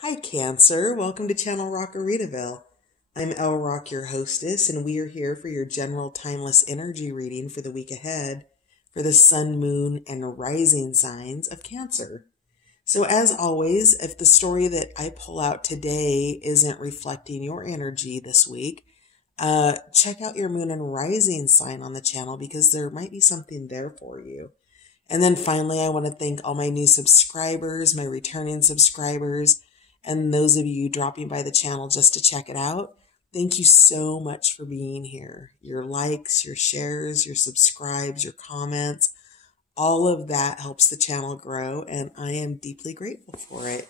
Hi, Cancer. Welcome to Channel Rockaritaville. I'm El Rock, your hostess, and we are here for your general timeless energy reading for the week ahead for the sun, moon, and rising signs of Cancer. So, as always, if the story that I pull out today isn't reflecting your energy this week, check out your moon and rising sign on the channel because there might be something there for you. And then finally, I want to thank all my new subscribers, my returning subscribers, and those of you dropping by the channel just to check it out. Thank you so much for being here. Your likes, your shares, your subscribes, your comments, all of that helps the channel grow, and I am deeply grateful for it.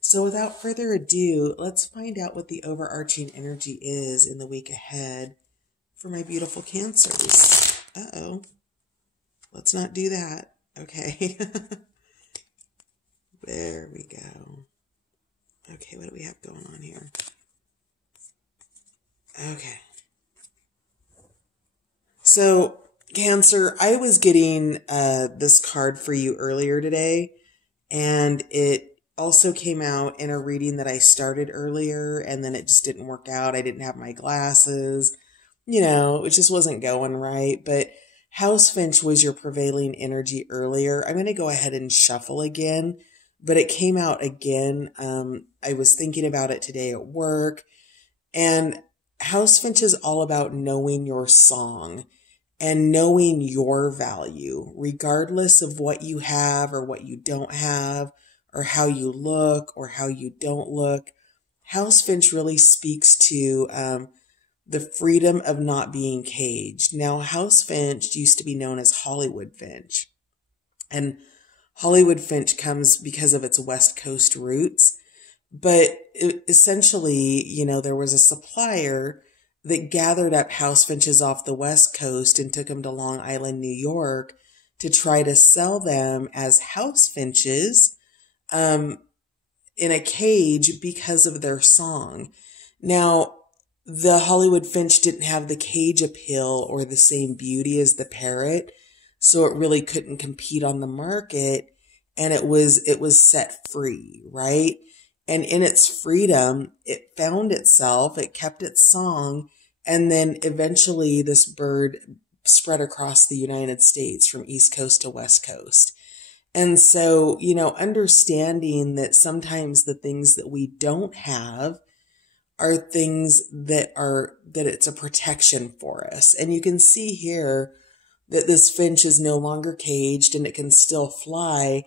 So without further ado, let's find out what the overarching energy is in the week ahead for my beautiful Cancers. Uh-oh. Let's not do that. Okay. There we go. Okay, what do we have going on here? Okay. So, Cancer, I was getting this card for you earlier today, and it also came out in a reading that I started earlier, and then it just didn't work out. I didn't have my glasses. It just wasn't going right, but House Finch was your prevailing energy earlier. I'm going to go ahead and shuffle again, but it came out again. I was thinking about it today at work, and House Finch is all about knowing your song and knowing your value, regardless of what you have or what you don't have, or how you look or how you don't look. House Finch really speaks to the freedom of not being caged. Now, House Finch used to be known as Hollywood Finch. And Hollywood Finch comes because of its West Coast roots. But essentially, there was a supplier that gathered up house finches off the West Coast and took them to Long Island, New York to try to sell them as house finches in a cage because of their song. Now, the Hollywood Finch didn't have the cage appeal or the same beauty as the parrot, so it really couldn't compete on the market, and it was set free, right? And in its freedom, it found itself, it kept its song, and then eventually this bird spread across the United States from East Coast to West Coast. And so, understanding that sometimes the things that we don't have are things that it's a protection for us. And you can see here that this finch is no longer caged and it can still fly.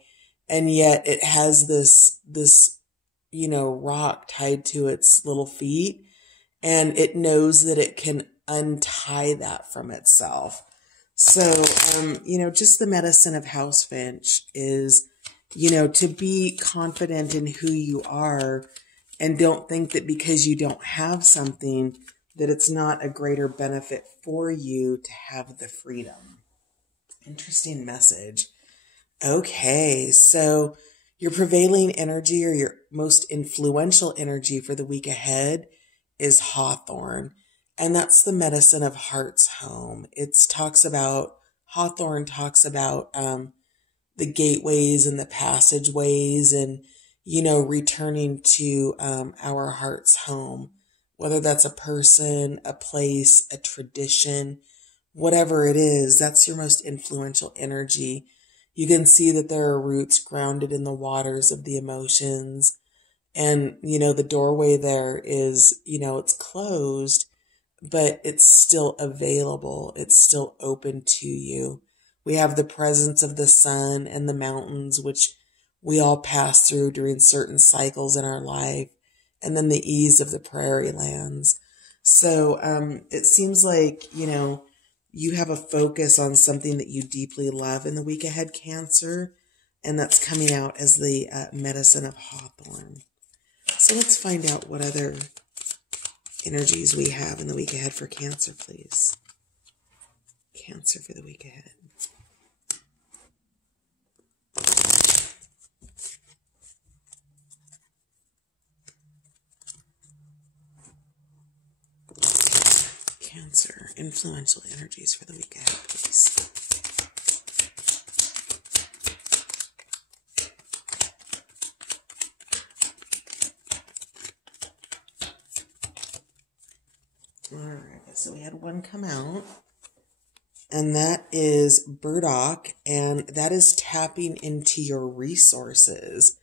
And yet it has this, rock tied to its little feet, and it knows that it can untie that from itself. So, just the medicine of House Finch is, to be confident in who you are and don't think that because you don't have something that it's not a greater benefit for you to have the freedom. Interesting message. Okay, so your prevailing energy or your most influential energy for the week ahead is Hawthorn. And that's the medicine of heart's home. Hawthorn talks about the gateways and the passageways and, returning to our heart's home, whether that's a person, a place, a tradition, whatever it is, that's your most influential energy. You can see that there are roots grounded in the waters of the emotions. And, the doorway there is, it's closed, but it's still available. It's still open to you. We have the presence of the sun and the mountains, which we all pass through during certain cycles in our life, and then the ease of the prairie lands. So it seems like, you have a focus on something that you deeply love in the week ahead, Cancer, and that's coming out as the medicine of Hawthorn. So let's find out what other energies we have in the week ahead for Cancer, please. Cancer for the week ahead. Cancer, influential energies for the week ahead, please. All right, so we had one come out, and that is burdock, and that is tapping into your resources.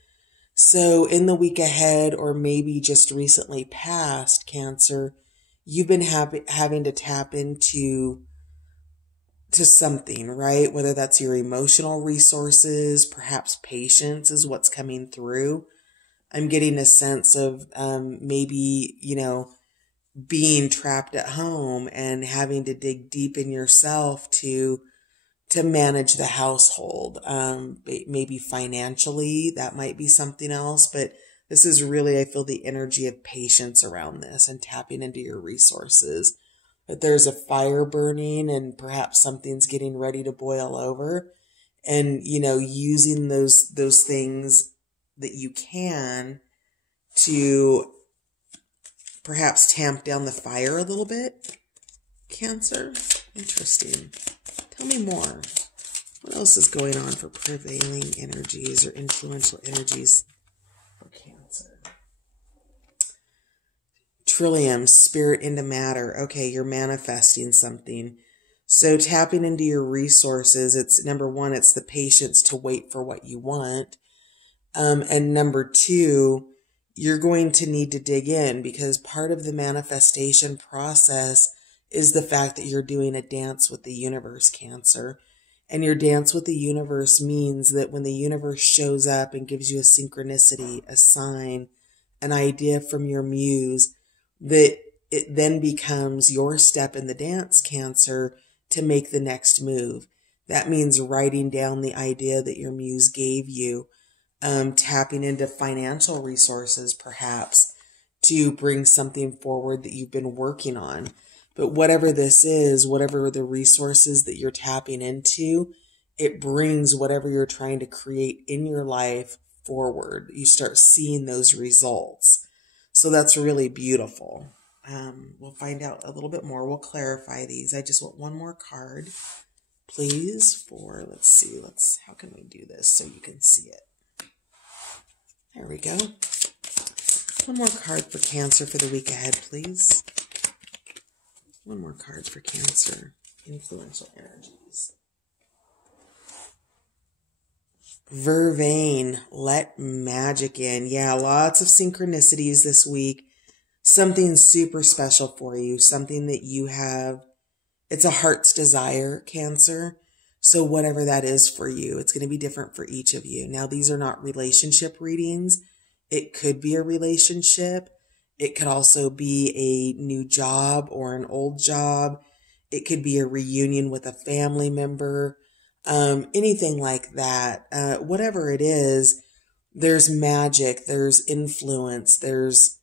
So in the week ahead, or maybe just recently past, Cancer, you've been having to tap into something, right? Whether that's your emotional resources, perhaps patience is what's coming through. I'm getting a sense of maybe, being trapped at home and having to dig deep in yourself to manage the household. Maybe financially, that might be something else, but this is really, I feel the energy of patience around this and tapping into your resources. But there's a fire burning and perhaps something's getting ready to boil over, and, using those things that you can to perhaps tamp down the fire a little bit. Cancer? Interesting. Tell me more. What else is going on for prevailing energies or influential energies for Cancer? Trillium, spirit into matter. Okay, you're manifesting something. So tapping into your resources, it's number one, it's the patience to wait for what you want. And number two, you're going to need to dig in, because part of the manifestation process is the fact that you're doing a dance with the universe, Cancer. And your dance with the universe means that when the universe shows up and gives you a synchronicity, a sign, an idea from your muse, that it then becomes your step in the dance, Cancer, to make the next move. That means writing down the idea that your muse gave you, tapping into financial resources, perhaps, to bring something forward that you've been working on. But whatever this is, whatever the resources that you're tapping into, it brings whatever you're trying to create in your life forward. You start seeing those results. So that's really beautiful. We'll find out a little bit more. We'll clarify these. I just want one more card, please, how can we do this so you can see it? There we go. One more card for Cancer for the week ahead, please. One more card for Cancer. Influential energies. Vervain, let magic in. Yeah, lots of synchronicities this week. Something super special for you. Something that you have. It's a heart's desire, Cancer. So whatever that is for you, it's going to be different for each of you. Now, these are not relationship readings. It could be a relationship. It could also be a new job or an old job. It could be a reunion with a family member. Anything like that. Whatever it is, there's magic, there's influence, there's,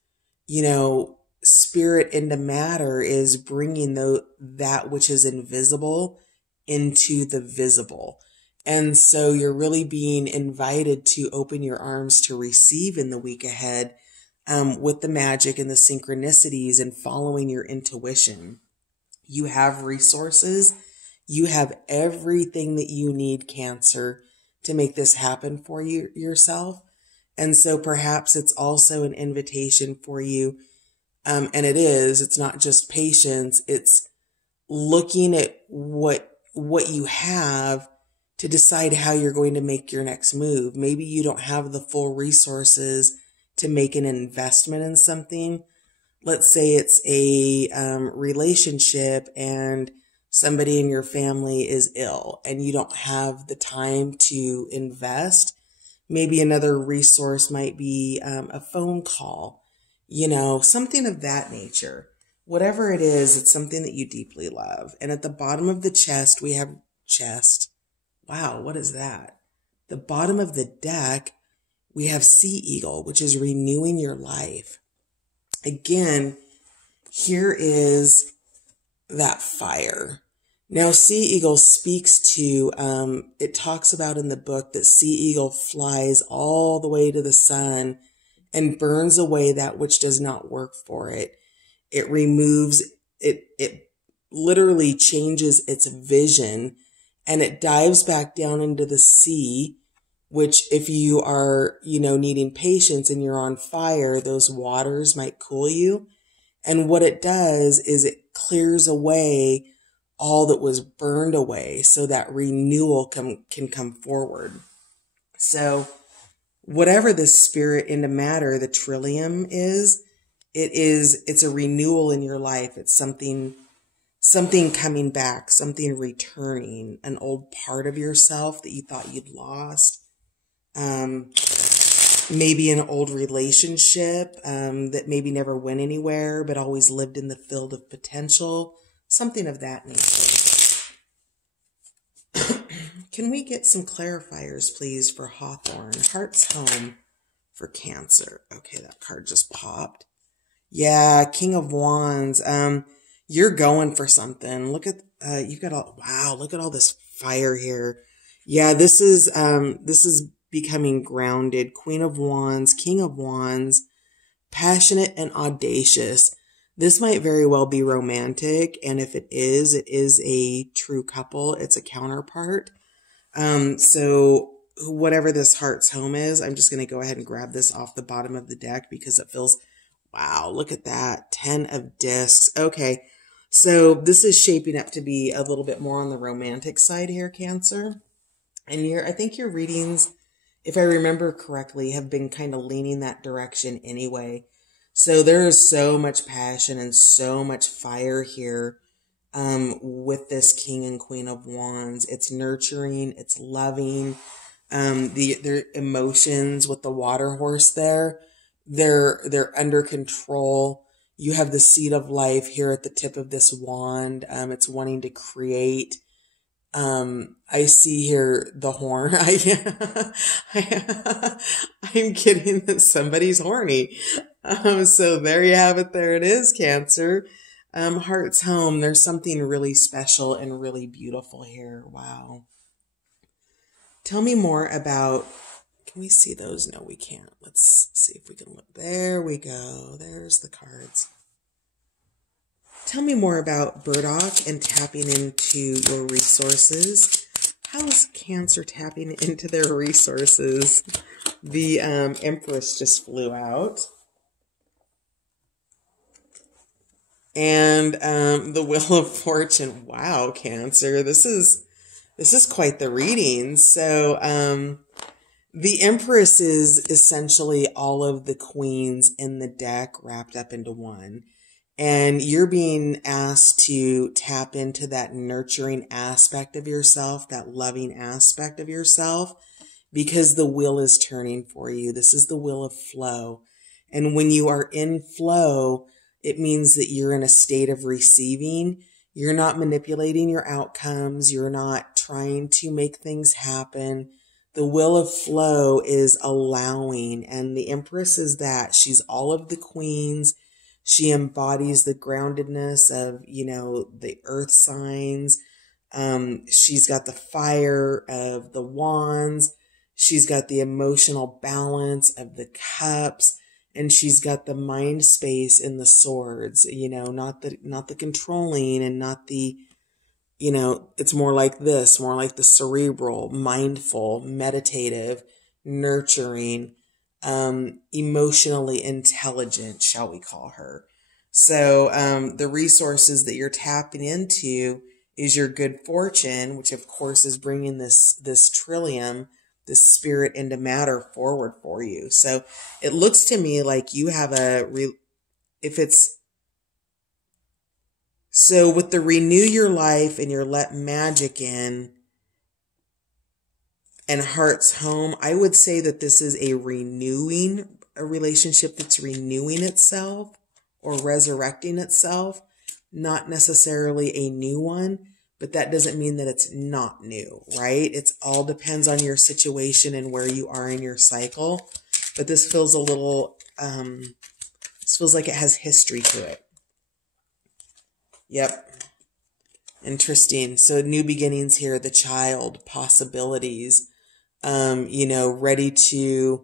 spirit into matter is bringing that which is invisible into the visible. And so you're really being invited to open your arms to receive in the week ahead, with the magic and the synchronicities and following your intuition. You have resources. You have everything that you need, Cancer, to make this happen for you yourself. And so perhaps it's also an invitation for you. And it's not just patience. It's looking at what you have to decide how you're going to make your next move. Maybe you don't have the full resources to make an investment in something. Let's say it's a relationship and somebody in your family is ill and you don't have the time to invest. Maybe another resource might be a phone call, something of that nature. Whatever it is, it's something that you deeply love. And at the bottom of the chest, we have chest. Wow, what is that? The bottom of the deck, we have Sea Eagle, which is renewing your life. Again, here is that fire. Now, Sea Eagle speaks to, it talks about in the book that Sea Eagle flies all the way to the sun and burns away that which does not work for it. It removes, it literally changes its vision, and it dives back down into the sea, which if you are, needing patience and you're on fire, those waters might cool you. And what it does is it clears away all that was burned away so that renewal can come forward. So whatever this spirit into matter, the trillium it's a renewal in your life. It's something coming back, something returning, an old part of yourself that you thought you'd lost. Maybe an old relationship that maybe never went anywhere, but always lived in the field of potential, something of that nature. Can we get some clarifiers, please, for Hawthorne? Heart's Home for Cancer. Okay, that card just popped. Yeah, King of Wands. You're going for something. Look at, you've got look at all this fire here. Yeah, this is becoming grounded. Queen of Wands, King of Wands, passionate and audacious. This might very well be romantic. And if it is a true couple. It's a counterpart. So whatever this Heart's Home is, I'm just going to go ahead and grab this off the bottom of the deck because it feels, wow, look at that. 10 of Discs. Okay. So this is shaping up to be a little bit more on the romantic side here, Cancer. And I think your readings, if I remember correctly, have been kind of leaning that direction anyway. So there is so much passion and so much fire here with this King and Queen of Wands. It's nurturing, it's loving. Their emotions with the water horse there, they're under control. You have the seed of life here at the tip of this wand. It's wanting to create. I see here the horn. I'm getting that somebody's horny. So there you have it. There it is, Cancer. Heart's Home. There's something really special and really beautiful here. Wow. Tell me more about, can we see those? No, we can't. Let's see if we can look. There we go. There's the cards. Tell me more about Burdock and tapping into your resources. How's Cancer tapping into their resources? The Empress just flew out. And the Wheel of Fortune. Wow, Cancer. This is quite the reading. So the Empress is essentially all of the queens in the deck wrapped up into one. And you're being asked to tap into that nurturing aspect of yourself, that loving aspect of yourself, because the wheel is turning for you. This is the wheel of flow. And when you are in flow, it means that you're in a state of receiving. You're not manipulating your outcomes. You're not trying to make things happen. The wheel of flow is allowing. And the Empress is that. She's all of the queens. She embodies the groundedness of, the earth signs. She's got the fire of the wands. She's got the emotional balance of the cups. And she's got the mind space in the swords, not the controlling and not the, it's more like this, more like the cerebral, mindful, meditative, nurturing, emotionally intelligent, shall we call her. So the resources that you're tapping into is your good fortune, which of course is bringing this trillium, this spirit into matter forward for you. So it looks to me like you have so with the renew your life and your let magic in, and Heart's Home, I would say that this is a relationship that's renewing itself or resurrecting itself, not necessarily a new one, but that doesn't mean that it's not new, right? It's all depends on your situation and where you are in your cycle. But this feels a little, this feels like it has history to it. Yep. Interesting. So new beginnings here, the child, possibilities. Ready to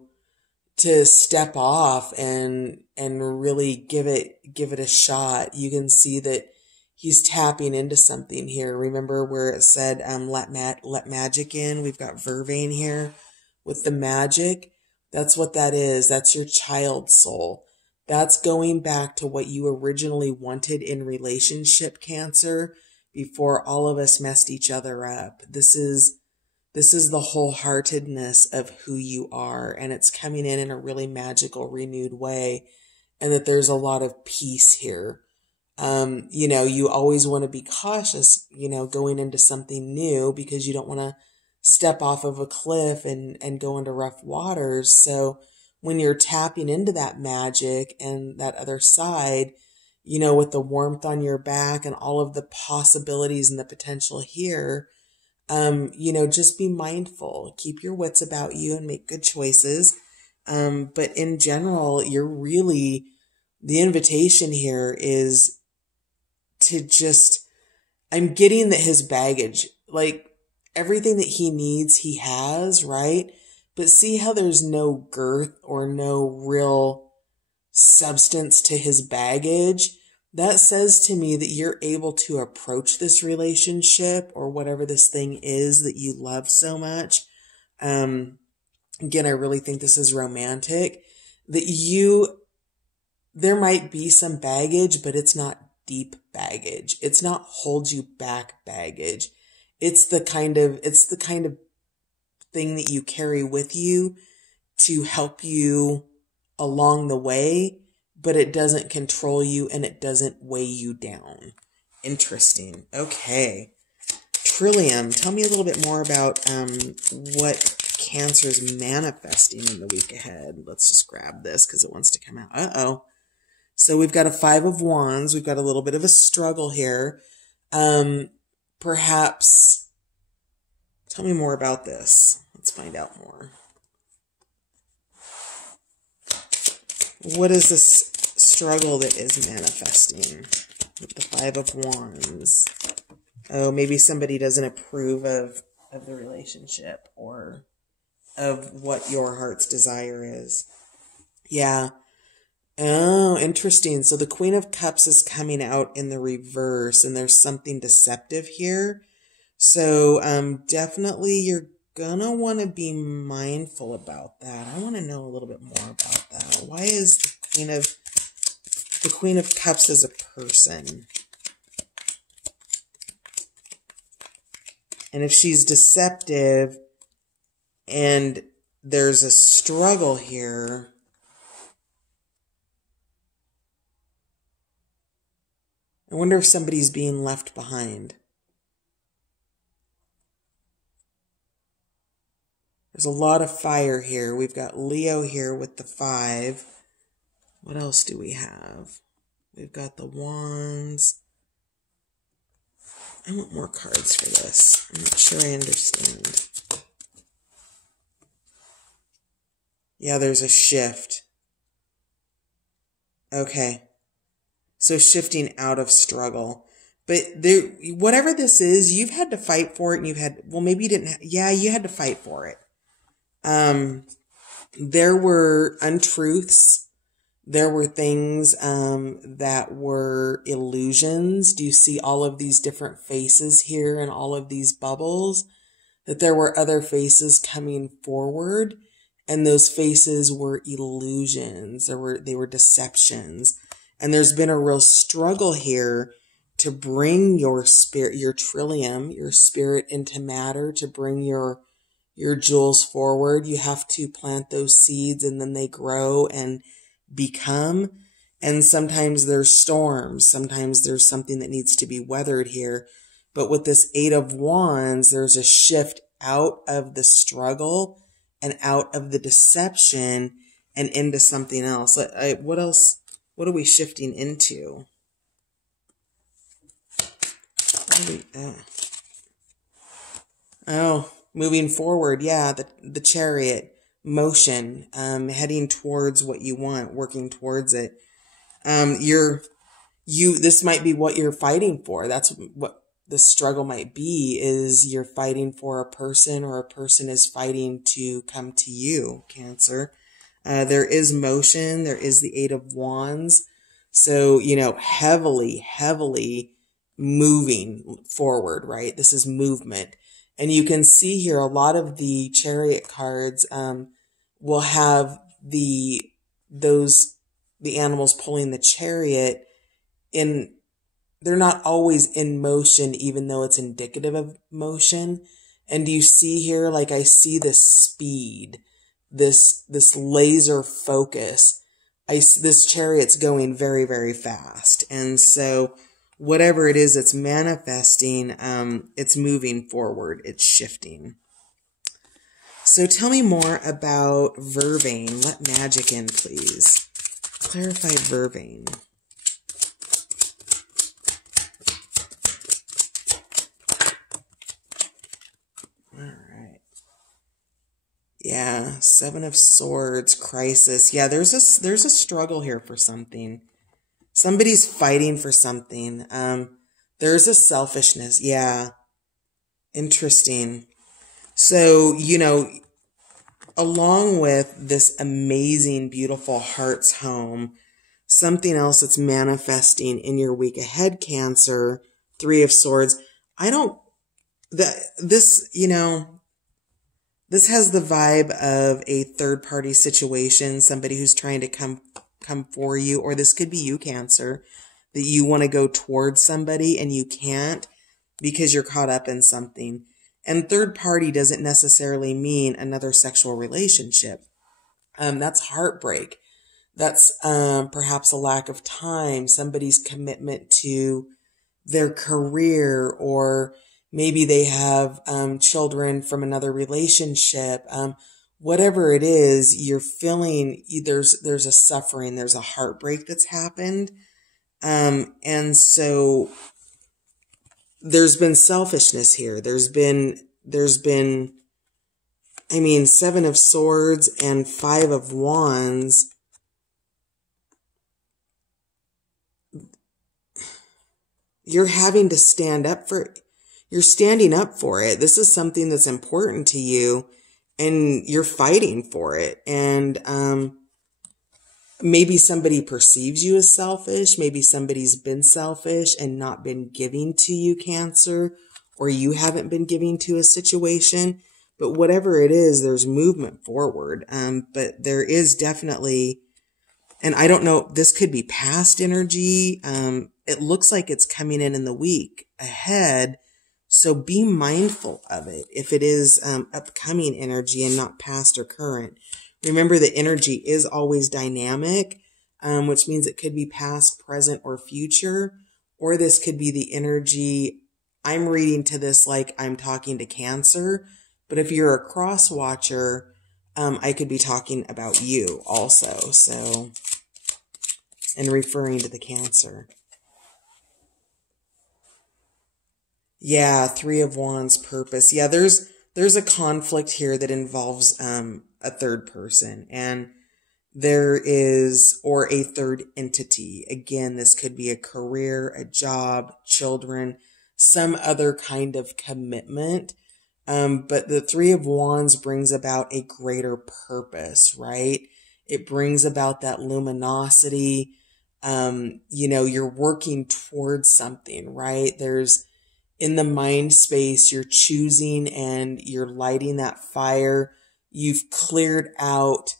step off and really give it a shot. You can see that he's tapping into something here. Remember where it said, let magic in? We've got Vervain here with the magic. That's what that is. That's your child soul. That's going back to what you originally wanted in relationship, Cancer, before all of us messed each other up. This is the wholeheartedness of who you are, and it's coming in a really magical, renewed way, and that there's a lot of peace here. You always want to be cautious, going into something new, because you don't want to step off of a cliff and go into rough waters. So when you're tapping into that magic and that other side, with the warmth on your back and all of the possibilities and the potential here, just be mindful, keep your wits about you and make good choices. But in general, the invitation here is to I'm getting that his baggage, like everything that he needs, he has, right? But see how there's no girth or no real substance to his baggage? That says to me that you're able to approach this relationship or whatever this thing is that you love so much. Again, I really think this is romantic, that there might be some baggage, but it's not deep baggage. It's not hold you back baggage. It's the kind of thing that you carry with you to help you along the way, but it doesn't control you and it doesn't weigh you down. Interesting. Okay. Trillium, tell me a little bit more about what Cancer's manifesting in the week ahead. Let's just grab this because it wants to come out. Uh-oh. So we've got a 5 of Wands. We've got a little bit of a struggle here. Perhaps, tell me more about this. Let's find out more. What is this struggle that is manifesting with the 5 of Wands? Oh, maybe somebody doesn't approve of the relationship or of what your heart's desire is. Yeah. Oh, interesting. So the Queen of Cups is coming out in the reverse, and there's something deceptive here. So definitely you're gonna want to be mindful about that. I want to know a little bit more about that. Why is the Queen of Cups as a person? And if she's deceptive and there's a struggle here, I wonder if somebody's being left behind. There's a lot of fire here. We've got Leo here with the 5. What else do we have? We've got the Wands. I want more cards for this. I'm not sure I understand. Yeah, there's a shift. Okay. So shifting out of struggle. But whatever this is, you've had to fight for it, and maybe you didn't. You had to fight for it. There were untruths. There were things that were illusions. Do you see all of these different faces here and all of these bubbles? That there were other faces coming forward, and those faces were illusions. They were deceptions. And there's been a real struggle here to bring your spirit, your trillium, your spirit into matter, to bring your jewels forward. You have to plant those seeds, and then they grow and become. And sometimes there's storms. Sometimes there's something that needs to be weathered here. But with this 8 of Wands, there's a shift out of the struggle and out of the deception and into something else. What else? What are we shifting into? Moving forward. Yeah, the Chariot. Motion, heading towards what you want, working towards it. This might be what you're fighting for. That's what the struggle might be, is you're fighting for a person, or a person is fighting to come to you, Cancer. There is motion. There is the 8 of Wands. So, heavily moving forward, right? This is movement. And you can see here a lot of the Chariot cards will have those the animals pulling the chariot they're not always in motion, even though it's indicative of motion. And do you see here, like I see this speed, this laser focus. This chariot's going very, very fast. And so whatever it is that's manifesting, it's moving forward. It's shifting. So tell me more about Vervain. Let magic in, please. Clarify Vervain. Yeah, Seven of Swords, crisis. Yeah, there's a struggle here for something. Somebody's fighting for something. There's a selfishness. Yeah. Interesting. So, along with this amazing, beautiful heart's home, something else that's manifesting in your week ahead, Cancer, Three of Swords. This has the vibe of a third-party situation, somebody who's trying to come for you, or this could be you, Cancer, that you want to go towards somebody and you can't because you're caught up in something. And third party doesn't necessarily mean another sexual relationship. That's heartbreak. That's perhaps a lack of time, somebody's commitment to their career, or maybe they have children from another relationship. Whatever it is, you're feeling there's a suffering, there's a heartbreak that's happened. And so there's been selfishness here. There's been, Seven of Swords and Five of Wands. You're having to you're standing up for it. This is something that's important to you and you're fighting for it. And, maybe somebody perceives you as selfish. Maybe somebody's been selfish and not been giving to you, Cancer, or you haven't been giving to a situation. But whatever it is, there's movement forward. But there is definitely, and I don't know, this could be past energy. It looks like it's coming in the week ahead. So be mindful of it if it is upcoming energy and not past or current. Remember that energy is always dynamic, which means it could be past, present, or future. Or this could be the energy. I'm reading to this like I'm talking to Cancer. But if you're a cross watcher, I could be talking about you also. So, and referring to the Cancer. Yeah, Three of Wands, purpose. Yeah, there's a conflict here that involves a third person, and there is, or a third entity. Again, this could be a career, a job, children, some other kind of commitment. But the Three of Wands brings about a greater purpose, right? It brings about that luminosity. You're working towards something, right? There's, in the mind space, you're choosing and you're lighting that fire. You've cleared out.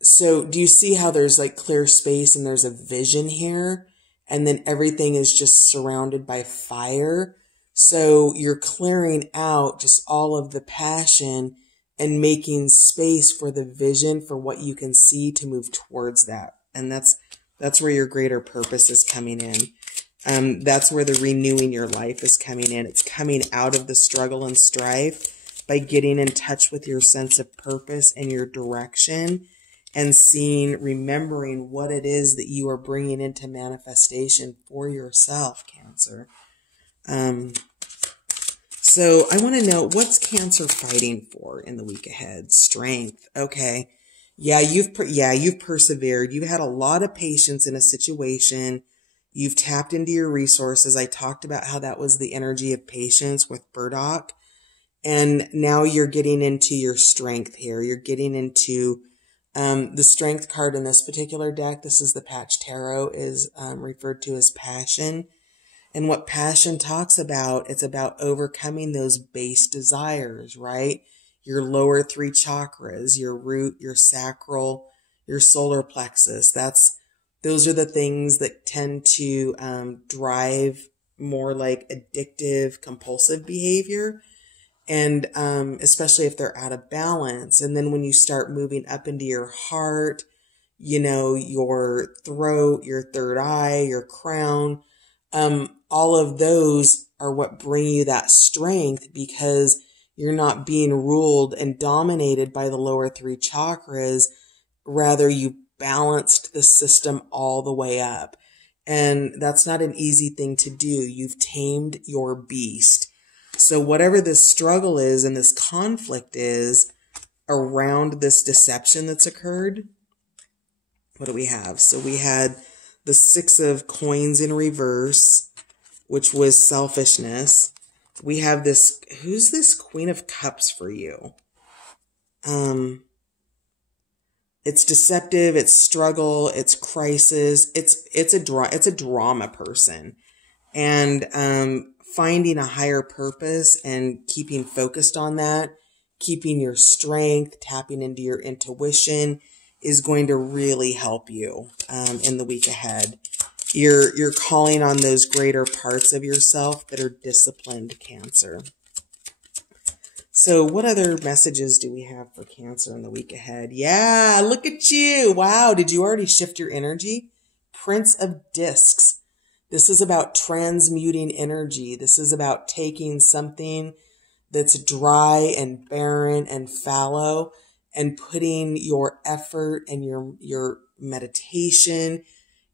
So do you see how there's like clear space and there's a vision here? And then everything is just surrounded by fire. So you're clearing out just all of the passion and making space for the vision, for what you can see to move towards that. And that's where your greater purpose is coming in. That's where the renewing your life is coming in. It's coming out of the struggle and strife by getting in touch with your sense of purpose and your direction, and seeing, remembering what it is that you are bringing into manifestation for yourself, Cancer. So I want to know, what's Cancer fighting for in the week ahead? Strength. Okay. Yeah, you've persevered. You've had a lot of patience in a situation. You've tapped into your resources. I talked about how that was the energy of patience with Burdock. And now you're getting into your strength here. You're getting into the strength card in this particular deck. This is the Patch Tarot, is referred to as passion. And what passion talks about, it's about overcoming those base desires, right? Your lower three chakras, your root, your sacral, your solar plexus. Those are the things that tend to drive more like addictive, compulsive behavior. And especially if they're out of balance. And then when you start moving up into your heart, your throat, your third eye, your crown, all of those are what bring you that strength, because you're not being ruled and dominated by the lower three chakras. Rather, you balanced the system all the way up. And that's not an easy thing to do. You've tamed your beast. So whatever this struggle is and this conflict is around this deception that's occurred, what do we have? So we had the 6 of coins in reverse, which was selfishness. We have this, who's this Queen of Cups for you? It's deceptive, it's struggle, it's crisis, it's a drama person. And finding a higher purpose and keeping focused on that, keeping your strength, tapping into your intuition is going to really help you in the week ahead. You're calling on those greater parts of yourself that are disciplined, Cancer. So what other messages do we have for Cancer in the week ahead? Yeah, look at you. Wow, did you already shift your energy? Prince of Discs. This is about transmuting energy. This is about taking something that's dry and barren and fallow and putting your effort and your meditation,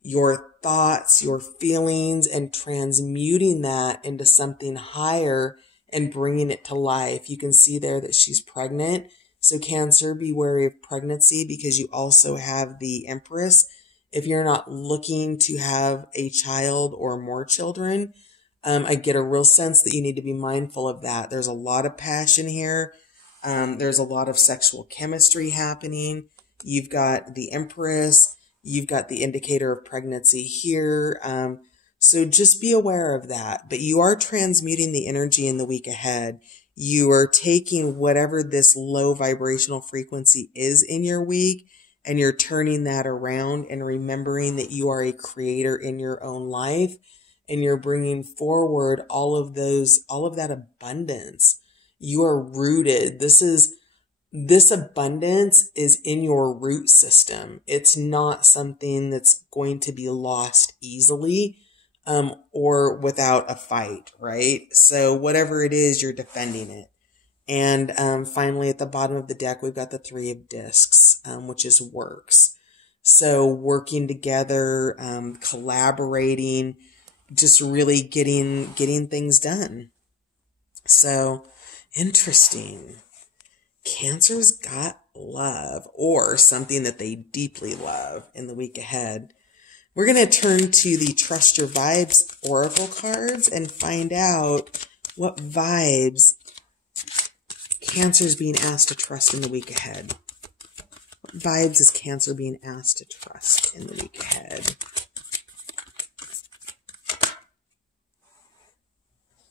your thoughts, your feelings, and transmuting that into something higher and bringing it to life. You can see there that she's pregnant. So Cancer, be wary of pregnancy, because you also have the Empress. If you're not looking to have a child or more children, I get a real sense that you need to be mindful of that. There's a lot of passion here. There's a lot of sexual chemistry happening. You've got the Empress. You've got the indicator of pregnancy here. So just be aware of that. But you are transmuting the energy in the week ahead. You are taking whatever this low vibrational frequency is in your week, and you're turning that around and remembering that you are a creator in your own life, and you're bringing forward all of that abundance. You are rooted. This abundance is in your root system. It's not something that's going to be lost easily, or without a fight, right? So whatever it is, you're defending it. And finally, at the bottom of the deck, we've got the 3 of Discs, which is works. So working together, collaborating, just really getting things done. So interesting. Cancer's got love, or something that they deeply love, in the week ahead. We're going to turn to the Trust Your Vibes Oracle cards and find out what vibes Cancer's being asked to trust in the week ahead. What vibes is Cancer being asked to trust in the week ahead?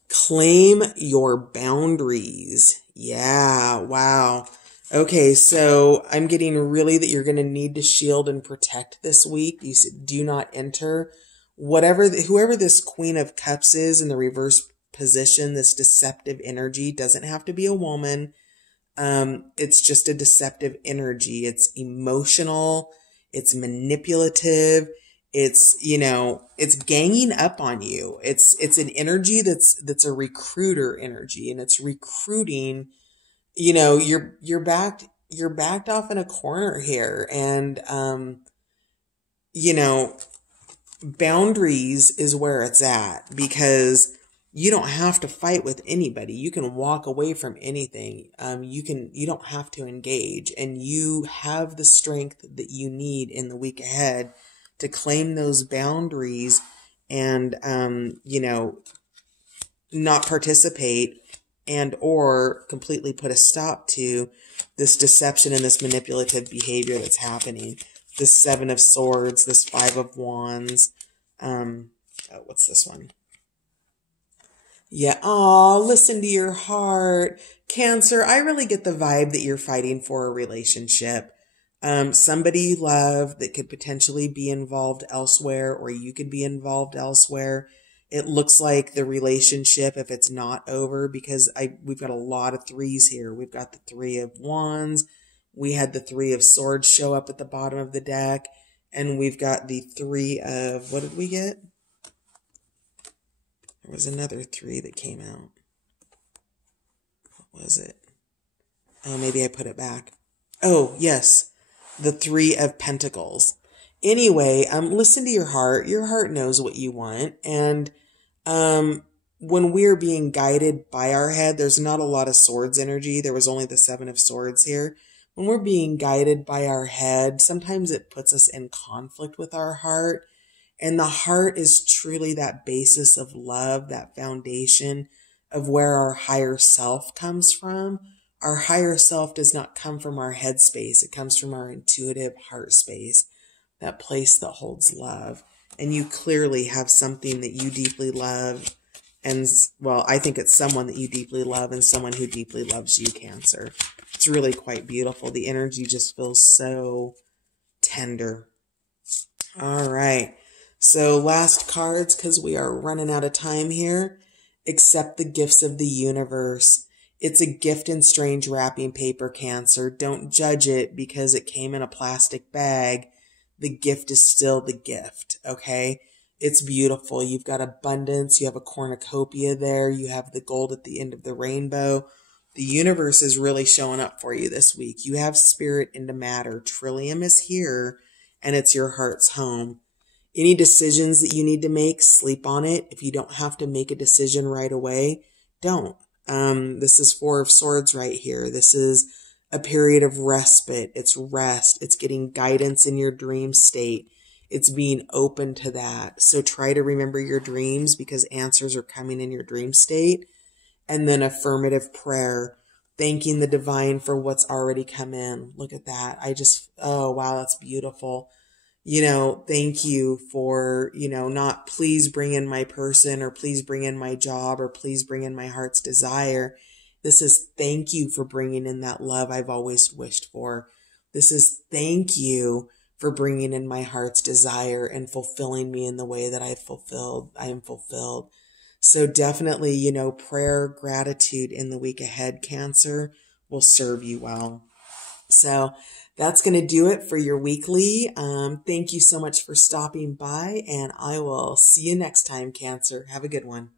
Claim your boundaries. Yeah, wow. Okay, so I'm getting really that you're going to need to shield and protect this week. You said, do not enter. Whoever this Queen of Cups is in the reverse position, this deceptive energy, doesn't have to be a woman. It's just a deceptive energy. It's emotional. It's manipulative. It's, it's ganging up on you. It's an energy that's a recruiter energy, and it's recruiting. You're backed off in a corner here, and, boundaries is where it's at, because you don't have to fight with anybody. You can walk away from anything. You don't have to engage, and you have the strength that you need in the week ahead to claim those boundaries and, not participate and or completely put a stop to this deception and this manipulative behavior that's happening. This 7 of Swords, this 5 of Wands. What's this one? Yeah. Listen to your heart. Cancer, I really get the vibe that you're fighting for a relationship. Somebody you love that could potentially be involved elsewhere, or you could be involved elsewhere. It looks like the relationship, if it's not over, because we've got a lot of threes here. We've got the 3 of Wands. We had the 3 of Swords show up at the bottom of the deck. And we've got the 3 of, what did we get? There was another 3 that came out. What was it? Oh, maybe I put it back. Oh, yes. The 3 of Pentacles. Anyway, listen to your heart. Your heart knows what you want. And when we're being guided by our head, there's not a lot of swords energy. There was only the 7 of Swords here. When we're being guided by our head, sometimes it puts us in conflict with our heart. And the heart is truly that basis of love, that foundation of where our higher self comes from. Our higher self does not come from our head space. It comes from our intuitive heart space, that place that holds love. And you clearly have something that you deeply love. And, well, I think it's someone that you deeply love and someone who deeply loves you, Cancer. It's really quite beautiful. The energy just feels so tender. All right. So last cards, because we are running out of time here. Accept the gifts of the universe. It's a gift in strange wrapping paper, Cancer. Don't judge it because it came in a plastic bag. The gift is still the gift, okay? It's beautiful. You've got abundance. You have a cornucopia there. You have the gold at the end of the rainbow. The universe is really showing up for you this week. You have spirit into matter. Trillium is here, and it's your heart's home. Any decisions that you need to make, sleep on it. If you don't have to make a decision right away, don't. This is 4 of Swords right here. This is a period of respite. It's rest. It's getting guidance in your dream state. It's being open to that. So try to remember your dreams because answers are coming in your dream state. And then affirmative prayer, thanking the divine for what's already come in. Look at that. Oh, wow, that's beautiful. Thank you for, not please bring in my person or please bring in my job or please bring in my heart's desire. This is thank you for bringing in that love I've always wished for. This is thank you for bringing in my heart's desire and fulfilling me in the way that I am fulfilled. So definitely, prayer, gratitude in the week ahead, Cancer, will serve you well. So that's going to do it for your weekly. Thank you so much for stopping by, and I will see you next time, Cancer. Have a good one.